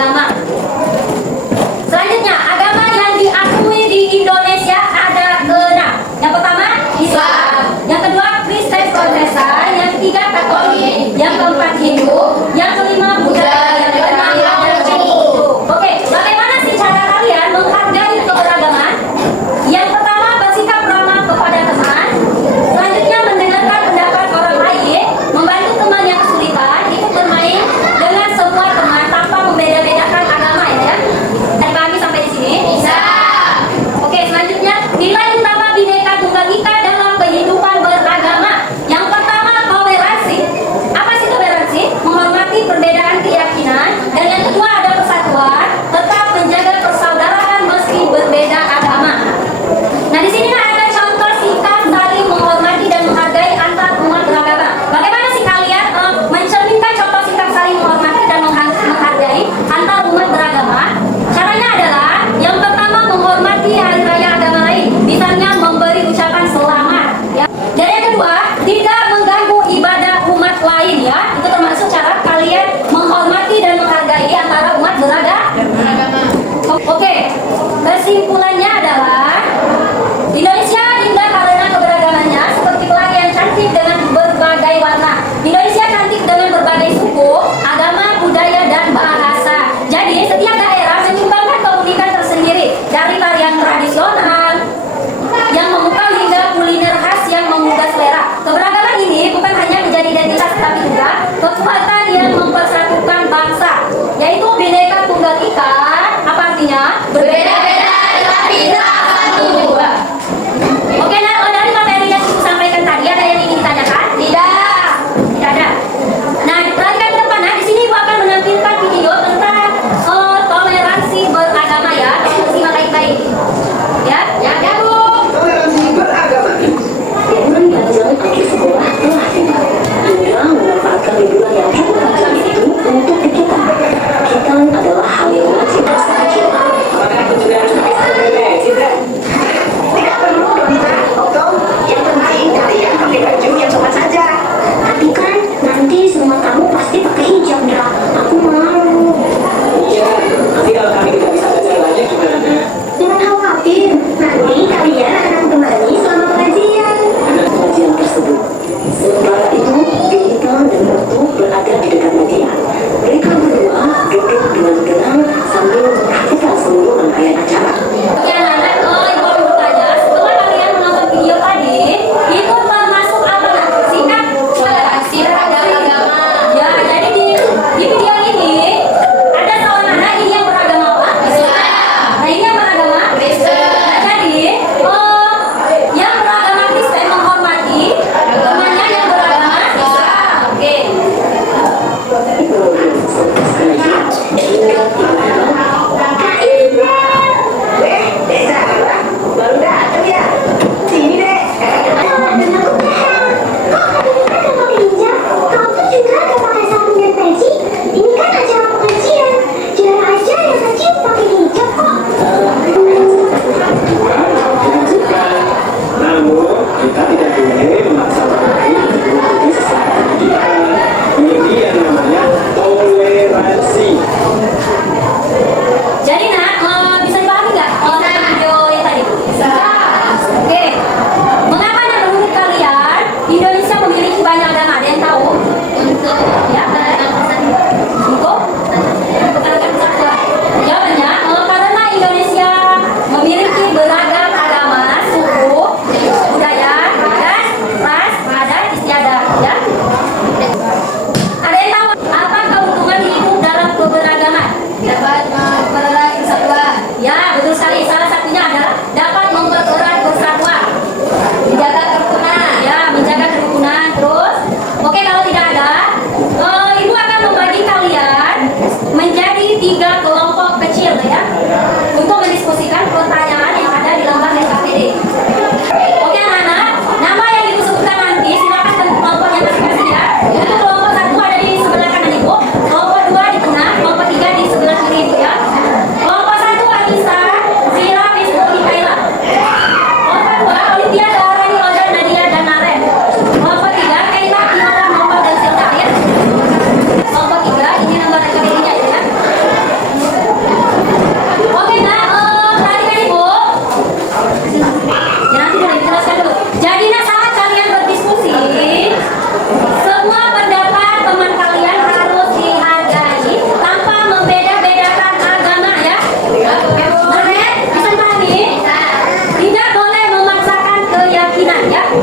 agama. Selanjutnya, agama yang diakui di Indonesia ada 6. Yang pertama, Islam. Yang kedua, Kristen Protestan. Yang ketiga, Katolik. Yang keempat, Hindu. Yang kelima, Buddha. Yang keenam, Hindu. Oke, bagaimana sih cara kalian menghargai keberagaman? Yang pertama, bersikap ramah kepada teman. Selanjutnya, mendengarkan pendapat orang lain, membantu teman yang kesulitan, ikut bermain dengan semua teman tanpa membeda-bedakan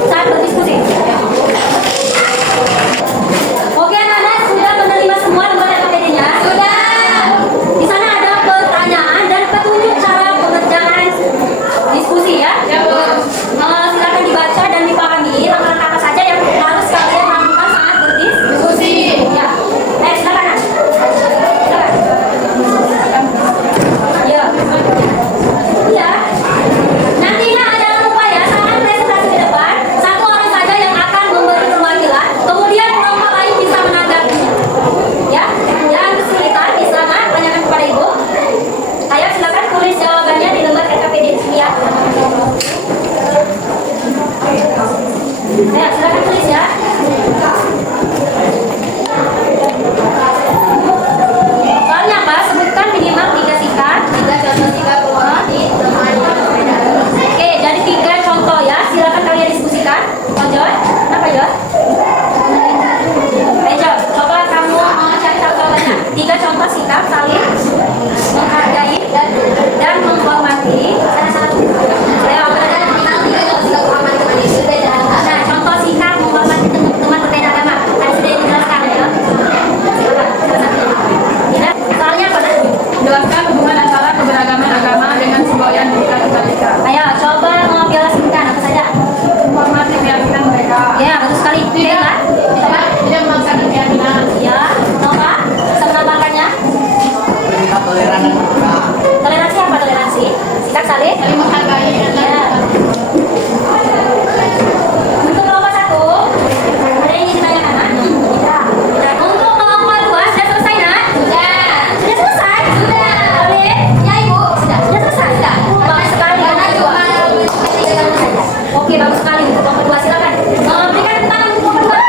saat berdiskusi. Oke anak-anak, sudah menerima semua lembar KPD-nya? Sudah. Di sana ada pertanyaan dan petunjuk cara pengerjaan diskusi ya. Ya, Bu. Silakan dibaca dan dipahami langkah-langkah apa saja yang harus kalian lakukan saat berdiskusi. Ya. Silakan. Silakan. Ya. Iya. Nantinya adalah upaya saat presentasi ke depan, satu orang saja yang akan memberi perwakilan, kemudian kelompok lain bisa menanggapinya. Ya, yang kesulitan bisa tanyakan kepada ibu. Ayo silakan tulis jawabannya di lembar KKPD di sini ya. Ayo silakan tulis ya. Soalnya apa? Sebutkan minimal 3 singkat, 3 contoh singkat di teman berbeda. Oke, dari 3 contoh ya, silakan kalian diskusikan. Joy, kenapa Joy? Joy, coba kamu cari contohnya. 3 contoh singkat saling menghargai dan menghormati. Nah, contoh singkat menghormati teman berbeda agama. Tadi sudah dijelaskan ya. Ya, soalnya apa tadi? Jelaskan hubungan antara keberagaman agama dengan semboyan di Katolik. Ayo, coba menjelaskan apa saja. Menghormati keyakinan mereka. Ya, bagus sekali. Bella, coba. Tidak memaksakan keyakinan. Ya, Nova, bisa menambahkannya. Toleransi juga. Toleransi apa toleransi? Sikat saling. Saling menghargai. Ya. Untuk kelompok 1, ada yang ingin ditanyakan, Nak? Tidak. Tidak. Untuk kelompok 2, sudah selesai, Nak? Sudah. Sudah selesai? Sudah. Boleh? Ya, Ibu. Sudah. Sudah selesai? Sudah. Bagus sekali. Karena cuma 3 kamu saja. Oke, bagus sekali. Untuk kelompok 2, silakan. Berikan tepuk tangan untuk kelompok 2.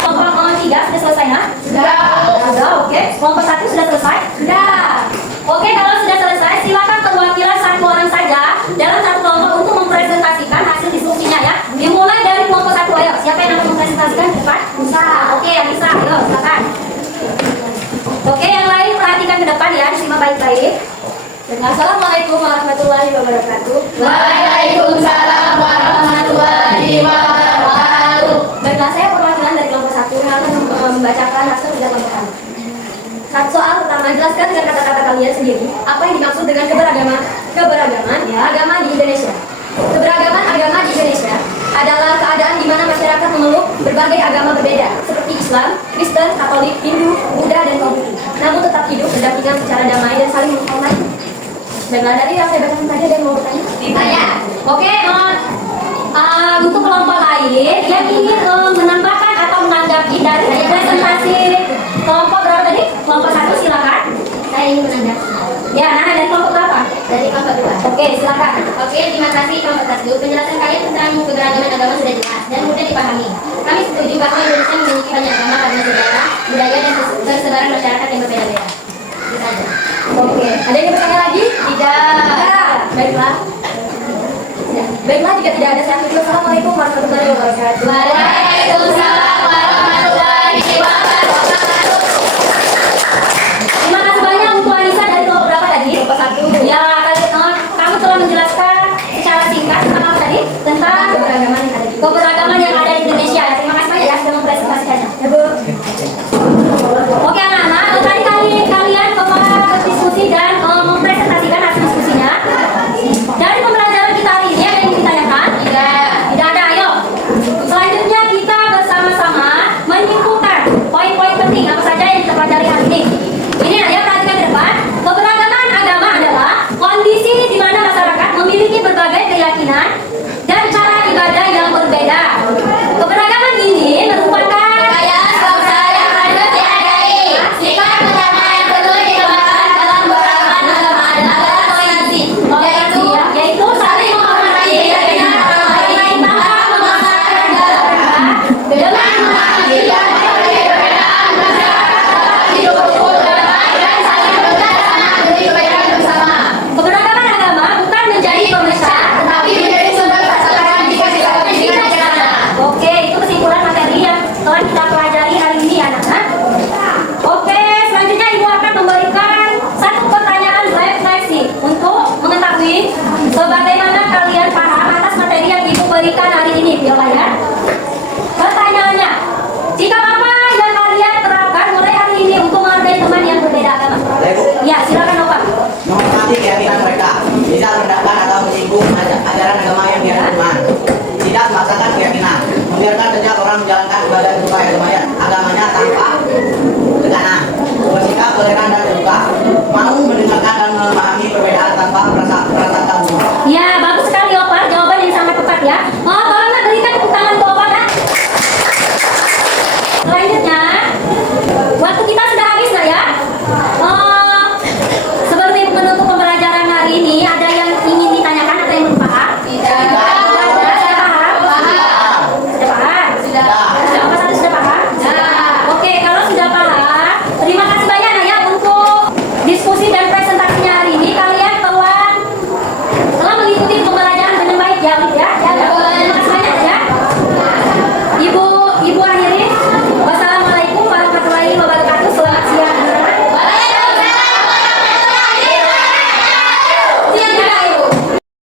Kelompok 3 sudah selesai, Nak? Sudah. Sudah, oke. Kelompok 1 sudah selesai? Sudah. Oke, kalau sudah selesai, silakan perwakilan 1 orang saja dalam satu kelompok untuk mempresentasikan hasil diskusinya ya. Dimulai dari kelompok 1, ayo. Siapa yang akan mempresentasikan di depan? Bisa. Oke, yang bisa. Ayo, silakan. Oke, yang lain perhatikan ke depan ya, disimak baik-baik. Assalamualaikum warahmatullahi wabarakatuh. Waalaikumsalam warahmatullahi wabarakatuh. Baiklah, saya perwakilan dari kelompok 1 yang akan membacakan hasil kerja kelompok kami. Satu soal pertama, jelaskan dengan kata-kata kalian sendiri apa yang dimaksud dengan keberagaman ya, agama di Indonesia. Keberagaman agama di Indonesia adalah keadaan di mana masyarakat memeluk berbagai agama berbeda seperti Islam, Kristen, Katolik, Hindu, Buddha, dan Konghucu. Namun tetap hidup berdampingan secara damai dan saling menghormati. Baiklah, dari yang saya bacakan tadi ada yang mau bertanya? Saya. Oke, untuk kelompok lain yang ingin menambahkan atau menanggapi dari presentasi kelompok berapa tadi? Kelompok 1 silakan. Saya ingin menanggapi Ya, nah dari kelompok berapa? dari kelompok 2. Oke, silakan. Oke, terima kasih kelompok 1. Penjelasan kalian tentang keberagaman agama sudah jelas dan mudah dipahami. Kami setuju bahwa Indonesia memiliki banyak agama karena sejarah, budaya, dan persebaran masyarakat yang berbeda-beda. Itu saja. Oke, ada yang bertanya lagi? Tidak. Baiklah. Ya. Baiklah, jika tidak ada saya tutup. Assalamualaikum warahmatullahi wabarakatuh. Waalaikumsalam warahmatullahi wabarakatuh. Terima kasih banyak untuk Anissa dari kelompok berapa tadi? Kelompok 1. Ya, kamu telah menjelaskan secara singkat tentang apa tadi? Tentang keberagaman yang ada di Indonesia. Terima kasih banyak ya sudah mempresentasikannya. Ya, Bu. Oke, anak-anak, tadi kalian berdiskusi dan mempresentasikan hasil diskusinya. Dari pembelajaran kita hari ini ada yang ditanyakan? Tidak ada. Ayo. Selanjutnya kita bersama-sama menyimpulkan poin-poin penting apa saja yang kita pelajari hari ini. Ini ya, perhatikan ke depan. Keberagaman agama adalah kondisi di mana masyarakat memiliki berbagai keyakinan dan cara ibadah yang berbeda. kita hari ini, Viola ya. Pertanyaan